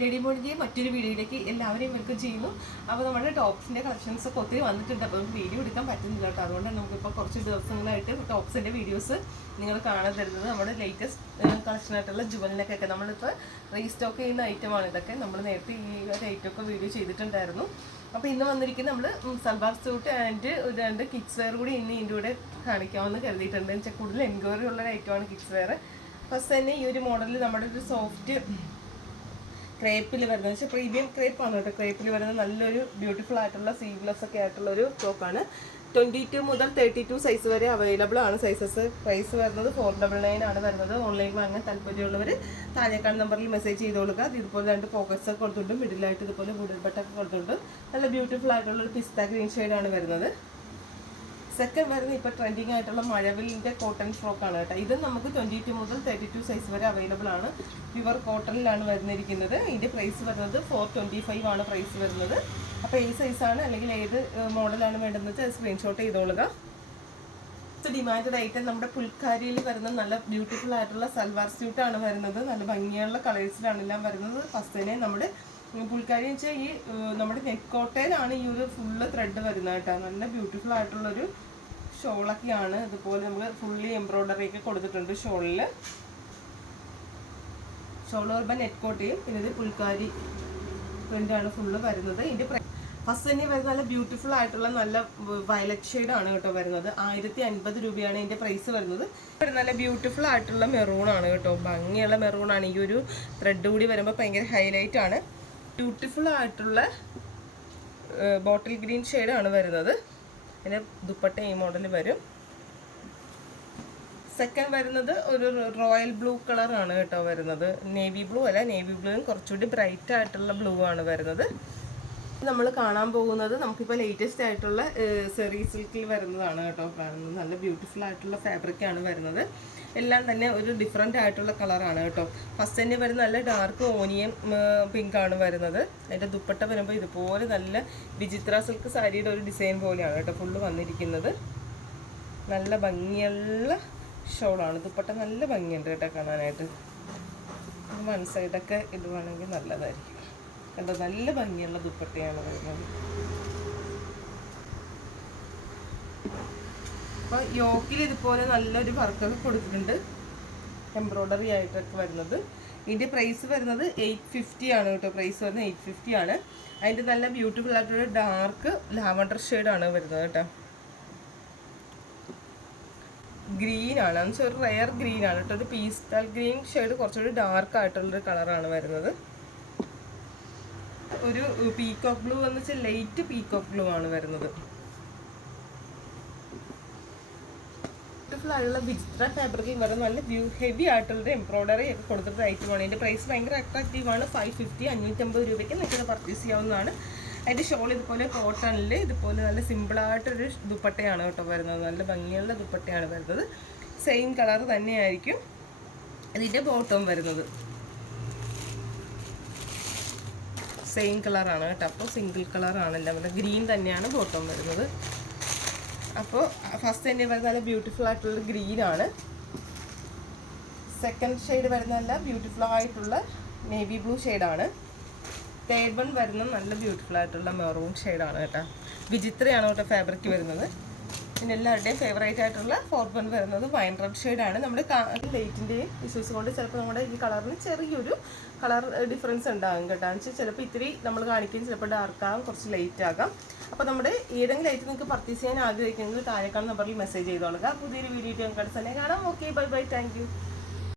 Lady മോഡിന്റെ മറ്റൊരു വീഡിയോയിലേക്ക് എല്ലാവരെയും വെൽക്കം ചെയ്യുന്നു. അപ്പോൾ നമ്മുടെ ടോപ്സിന്റെ കളക്ഷൻസ് ഒക്കെ ഒത്തിരി വന്നിട്ടുണ്ട്. അപ്പോൾ നമുക്ക് വീഡിയോ എടുക്കാൻ പറ്റുന്നില്ല കേട്ടോ. അതുകൊണ്ട് നമുക്കിപ്പോൾ കുറച്ച് ദിവസങ്ങളായിട്ട് ടോപ്സിന്റെ വീഡിയോസ് നിങ്ങൾ കാണാൻ തരുന്നത്. നമ്മുടെ ലേറ്റസ്റ്റ് കളക്ഷനായിട്ടുള്ള ജുവലിനൊക്കെ നമ്മളിപ്പോൾ റീസ്റ്റോക്ക് ചെയ്യുന്ന ഐറ്റമാണ് ഇതൊക്കെ. നമ്മൾ നേരത്തെ ഈ ഒരു ഐറ്റമൊക്കെ വീഡിയോ ചെയ്തിട്ടുണ്ടായിരുന്നു. അപ്പോൾ ഇന്ന് വന്നിരിക്കുന്നത് നമ്മൾ സൽവാർ സ്യൂട്ട് ആൻഡ് ഒരു രണ്ട് കിഡ്സ് വെയർ കൂടി ഇന്ന് ഇതിന്റെ കൂടെ കാണിക്കാമെന്ന് കരുതിയിട്ടുണ്ട്. വെച്ചാൽ കൂടുതൽ എൻക്വയറി ഉള്ള ഒരു ഐറ്റമാണ് കിഡ്സ് വെയർ ഫസ്റ്റ് തന്നെ ഈ ഒരു മോഡലിൽ നമ്മുടെ ഒരു സോഫ്റ്റ് ക്രേപ്പിൽ വരുന്നത്. വെച്ചാൽ പ്രീമിയം ക്രേപ്പ് ആണ് കേട്ടോ. ക്രേപ്പിൽ വരുന്ന നല്ലൊരു ബ്യൂട്ടിഫുൾ ആയിട്ടുള്ള സീവ്ലെസ് ഒക്കെ ആയിട്ടുള്ള ഒരു ടോപ്പാണ് ട്വന്റി ടു മുതൽ തേർട്ടി ടു സൈസ് വരെ അവൈലബിൾ ആണ്. സൈസസ് പ്രൈസ് വരുന്നത് ഫോർ ഡബിൾ നയൻ ആണ് വരുന്നത്. ഓൺലൈൻ വാങ്ങാൻ താല്പര്യമുള്ളവർ താഴേക്കാട് നമ്പറിൽ മെസ്സേജ് ചെയ്ത് കൊടുക്കുക ഇതുപോലെ രണ്ട് പോക്കറ്റ്സ് ഒക്കെ കൊടുത്തിട്ടുണ്ട്. മിഡിലായിട്ട് ഇതുപോലെ ബുഡിൽ ബട്ടൊക്കെ കൊടുത്തിട്ടുണ്ട്. നല്ല ബ്യൂട്ടിഫുൾ ആയിട്ടുള്ള ഒരു പിസ്ത ഗ്രീൻ ഷെയ്ഡാണ് വരുന്നത്. സെക്കൻഡ് വരുന്നത് ഇപ്പോൾ ട്രെൻഡിങ് ആയിട്ടുള്ള മഴവിലിന്റെ കോട്ടൺ ഫ്രോക്ക് ആണ് കേട്ടോ. ഇത് നമുക്ക് ട്വന്റി ടു മുതൽ തേർട്ടി ടു സൈസ് വരെ അവൈലബിൾ ആണ്. പ്യുവർ കോട്ടണിലാണ് വരുന്നിരിക്കുന്നത്. ഇതിന്റെ പ്രൈസ് വരുന്നത് ഫോർ ട്വന്റി ഫൈവ് ആണ് പ്രൈസ് വരുന്നത്. അപ്പോൾ ഏത് സൈസാണ് അല്ലെങ്കിൽ ഏത് മോഡലാണ് വേണ്ടതെന്ന് വെച്ചാൽ സ്ക്രീൻഷോട്ട് ചെയ്തോളുക. ഡിമാൻഡ് ഐറ്റം നമ്മുടെ പുൽക്കാരിയിൽ വരുന്ന നല്ല ബ്യൂട്ടിഫുൾ ആയിട്ടുള്ള സൽവാർ സ്യൂട്ടാണ് വരുന്നത്. നല്ല ഭംഗിയുള്ള കളേഴ്സിലാണ് എല്ലാം വരുന്നത്. ഫസ്റ്റ് തന്നെ നമ്മുടെ പുൽക്കാരി വെച്ചാൽ ഈ നമ്മുടെ നെക്കോട്ടയിലാണ് ഈ ഒരു ഫുള്ള് ത്രെഡ് വരുന്നത് കേട്ടോ. നല്ല ബ്യൂട്ടിഫുൾ ആയിട്ടുള്ളൊരു ഷോളൊക്കെയാണ് ഇതുപോലെ നമ്മൾ ഫുള്ളി എംബ്രോയ്ഡറി ഒക്കെ കൊടുത്തിട്ടുണ്ട് ഷോളിൽ ഷോൾ വരുമ്പോൾ നെക്കോട്ടയും കോട്ടയും പിന്നെ ഇത് പുൽക്കാരി പ്രിന്റാണ് ഫുള്ള് വരുന്നത്. ഇതിന്റെ ഫസ്റ്റ് തന്നെ വരുന്ന നല്ല ബ്യൂട്ടിഫുൾ ആയിട്ടുള്ള നല്ല വയലറ്റ് ഷെയ്ഡ് ആണ് കേട്ടോ വരുന്നത്. ആയിരത്തി അൻപത് രൂപയാണ് ഇതിന്റെ പ്രൈസ് വരുന്നത്. നല്ല ബ്യൂട്ടിഫുൾ ആയിട്ടുള്ള മെറൂൺ ആണ് കേട്ടോ. ഭംഗിയുള്ള മെറൂൺ ആണ് ഈ ഒരു ത്രെഡ് കൂടി വരുമ്പോൾ ഭയങ്കര ഹൈലൈറ്റ് ആണ്. ബ്യൂട്ടിഫുൾ ആയിട്ടുള്ള ബോട്ടിൽ ഗ്രീൻ ആണ് വരുന്നത്. അതിന്റെ ദുപ്പട്ട ഈ മോഡൽ വരും. സെക്കൻഡ് വരുന്നത് ഒരു റോയൽ ബ്ലൂ കളറാണ് കേട്ടോ വരുന്നത്. നേവി ബ്ലൂ അല്ല നേവി ബ്ലൂയും കുറച്ചുകൂടി ബ്രൈറ്റ് ആയിട്ടുള്ള ബ്ലൂ ആണ് വരുന്നത്. നമ്മൾ കാണാൻ പോകുന്നത് നമുക്കിപ്പോൾ ലേറ്റസ്റ്റ് ആയിട്ടുള്ള സെറി സിൽക്കിൽ വരുന്നതാണ് കേട്ടോ. നല്ല ബ്യൂട്ടിഫുൾ ആയിട്ടുള്ള ഫാബ്രിക് ആണ് വരുന്നത്. എല്ലാം തന്നെ ഒരു ഡിഫറെന്റ് ആയിട്ടുള്ള കളറാണ് കേട്ടോ. ഫസ്റ്റ് തന്നെ വരുന്ന നല്ല ഡാർക്ക് ഓനിയൻ പിങ്ക് ആണ് വരുന്നത്. അതിന്റെ ദുപ്പട്ട വരുമ്പോൾ ഇതുപോലെ നല്ല വിചിത്ര സിൽക്ക് സാരിയുടെ ഒരു ഡിസൈൻ പോലെയാണ് കേട്ടോ ഫുള്ള് വന്നിരിക്കുന്നത്. നല്ല ഭംഗിയുള്ള ഷോളാണ് ദുപ്പട്ട നല്ല ഭംഗിയുണ്ട് കേട്ടോ കാണാനായിട്ട്. വൺ സൈഡൊക്കെ ഇടുവാണെങ്കിൽ നല്ലതായിരിക്കും. കണ്ടോ നല്ല ഭംഗിയുള്ള ദുപ്പട്ടയാണ് വരുന്നത്. അപ്പോൾ യോക്കിൽ ഇതുപോലെ നല്ലൊരു വർക്കൊക്കെ കൊടുത്തിട്ടുണ്ട്. എംബ്രോയിഡറി ആയിട്ടൊക്കെ വരുന്നത്. ഇതിന്റെ പ്രൈസ് വരുന്നത് എയ്റ്റ് ഫിഫ്റ്റി ആണ് കേട്ടോ. പ്രൈസ് വരുന്നത് എയ്റ്റ് ഫിഫ്റ്റി ആണ്. അതിന്റെ നല്ല ബ്യൂട്ടിഫുൾ ആയിട്ടൊരു ഡാർക്ക് ലാവണ്ടർ ആണ് വരുന്നത് കേട്ടോ. ഗ്രീൻ ആണ്. എന്ന് വെച്ചാൽ ഒരു റെയർ ഗ്രീൻ ആണ് കേട്ടോ. ഒരു പീസ്റ്റൽ ഗ്രീൻ ഷെയ്ഡ് കുറച്ചുകൂടി ഡാർക്ക് ആയിട്ടുള്ളൊരു കളറാണ് വരുന്നത്. ഒരു പീക്കോക്ക് ബ്ലൂ എന്ന് വെച്ചാൽ ലൈറ്റ് പീക്കോക്ക് ബ്ലൂ ആണ് വരുന്നത്. ആയിട്ടുള്ള വിചിത്ര ഫാബ്രിക്കിൽ വരും. നല്ല ഹെവി ആയിട്ടുള്ള എംബ്രോയിഡറി കൊടുത്തിട്ടുള്ള കൊടുത്തിട്ട് ഐറ്റമാണ് ഇതിന്റെ പ്രൈസ് ഭയങ്കര അട്രാക്റ്റീവ് ആണ്. ഫൈവ് ഫിഫ്റ്റി അഞ്ഞൂറ്റമ്പത് രൂപയ്ക്ക് നിങ്ങൾക്ക് പർച്ചേസ് ചെയ്യാവുന്നതാണ്. അതിന്റെ ഷോൾ ഇതുപോലെ കോട്ടണിൽ ഇതുപോലെ നല്ല സിമ്പിളായിട്ടൊരു ദുപ്പട്ടയാണ് കേട്ടോ വരുന്നത്. നല്ല ഭംഗിയുള്ള ദുപ്പട്ടയാണ് വരുന്നത്. സെയിം കളർ തന്നെയായിരിക്കും ഇതിന്റെ ബോട്ടം വരുന്നത്. സെയിം കളറാണ് കേട്ടോ. അപ്പോൾ സിംഗിൾ കളറാണ് എല്ലാം വരുന്നത് ഗ്രീൻ തന്നെയാണ് ബോട്ടം വരുന്നത്. അപ്പോൾ ഫസ്റ്റ് തന്നെ വരുന്നത് നല്ല ബ്യൂട്ടിഫുൾ ആയിട്ടുള്ള ഗ്രീൻ ആണ്. സെക്കൻഡ് ഷെയ്ഡ് വരുന്ന നല്ല ബ്യൂട്ടിഫുൾ ആയിട്ടുള്ള നേവി ബ്ലൂ ഷെയ്ഡാണ് തേർഡ് വൺ വരുന്ന നല്ല ബ്യൂട്ടിഫുൾ ആയിട്ടുള്ള മെറൂൺ ഷെയ്ഡാണ് കേട്ടോ. വിചിത്രയാണ് കേട്ടോ ഫാബ്രിക് വരുന്നത്. പിന്നെ എല്ലാവരുടെയും ഫേവറേറ്റ് ആയിട്ടുള്ള ഫോർബൺ വരുന്നത് വൈൻ റെഡ് ഷെയ്ഡാണ് നമ്മുടെ ലൈറ്റിന്റെയും ഇഷ്യൂസ് കൊണ്ട് ചിലപ്പോൾ നമ്മുടെ ഈ കളറിന് ചെറിയൊരു കളർ ഡിഫറൻസ് ഉണ്ടാകും കേട്ടോ. എന്ന് വെച്ചാൽ ചിലപ്പോൾ ഇത്തിരി നമ്മൾ കാണിക്കും ചിലപ്പോൾ ഡാർക്ക് ആകും കുറച്ച് ലൈറ്റ് ആകാം. അപ്പോൾ നമ്മുടെ ഏതെങ്കിലും ലൈറ്റ് നിങ്ങൾക്ക് പർച്ചേസ് ചെയ്യാൻ ആഗ്രഹിക്കുന്നത് താഴേക്കാണ് നമ്പറിൽ മെസ്സേജ് ചെയ്തോളുക. പുതിയൊരു വീഡിയോ അടുത്ത് തന്നെ കാണാം. Okay bye bye thank